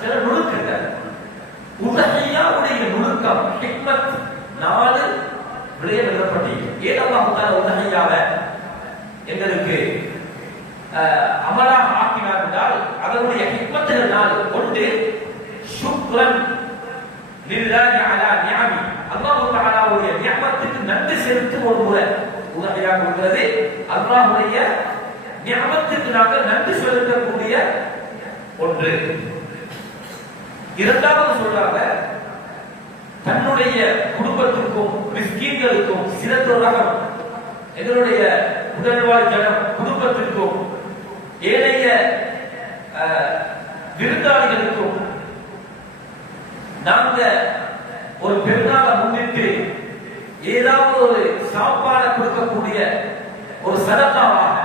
சில நுணுக்கங்கள். உதஹியாவுடைய நுணுக்கம் ஹிக்மத் 4 விடயம் எழுதப்பட்டீங்க. ஏன் அல்லாஹ் தஆலா உதஹியாவை எங்களுக்கு அமலாக ஆக்கினார் என்றால் அதனுடைய ஹிக்மத்துகள் 4. ஒன்று ஷுக்ரன் லில்லாஹி அலா நிஅமி, அல்லாஹ் தஆலாவுடைய நிஅமத்துக்கு நன்றி செலுத்தும் ஒரு முறை உதஹியா கொடுக்கிறது. அல்லாஹ்வுடைய நிஅமத்துக்கு நாங்கள் நன்றி செலுத்தக்கூடிய ஒன்று. இரண்டாவது சொல்றாங்க, தன்னுடைய குடும்பத்திற்கும் மிஸ்கீன்களுக்கும் சிறந்தவராக எங்களுடைய உடல்வாழ் ஜனம் குடும்பத்திற்கும் ஏனைய விருந்தாளிகளுக்கும் நாங்க ஒரு பெருநாளை முன்னிட்டு ஏதாவது ஒரு சாப்பாடு கொடுக்கக்கூடிய ஒரு சதகாவாக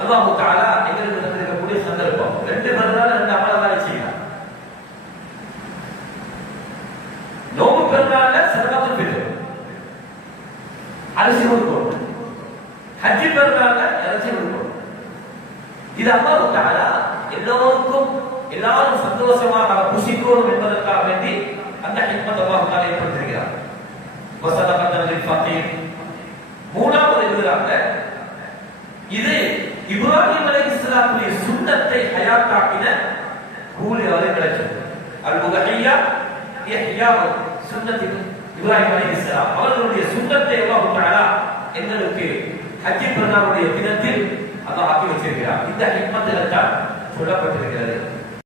அல்லாஹ் தஆலா எங்களுக்கு தந்திருக்கக்கூடிய சந்தர்ப்பம். 2 பெருநாள் 2 அமலங்களை செய்யலாம். நோம்பு பெருநாள்ல சதகாத்துல் ஃபித்ர் அரிசி கொடுக்கணும், ஹஜ் பெருநாள்ல இறைச்சி கொடுக்கணும். இது அல்லாஹ் தஆலா எல்லோருக்கும் எல்லாரும் சந்தோஷமாக புசிக்கணும் என்பதற்காக வேண்டி அந்த ஹிக்மத் அல்லாஹ் தஆலா ஏற்படுத்தியிருக்கிறார். வஸதகத்தன் லில் ஃபகீர். மூணாவது எழுதுறாங்க, இது இப்ராஹிம் அலைஹிஸ்ஸலாத்துடைய சுன்னத்தை ஹயாத்தாக்கின கூலி அவருக்கு கிடைச்சது. அல் உதஹியா இஹ்யா சுன்னத்தி இப்ராஹிம் அலைஹிஸ்ஸலாம் அவர்களுடைய சுன்னத்தை அல்லாஹ் தஆலா எங்களுக்கு ஹஜ் பெருநாளுடைய தினத்தில் அல்லாஹ் ஆக்கி வச்சிருக்கிறார். இந்த ஹிக்மத்தில் தான் சொல்லப்பட்டிருக்கிறது.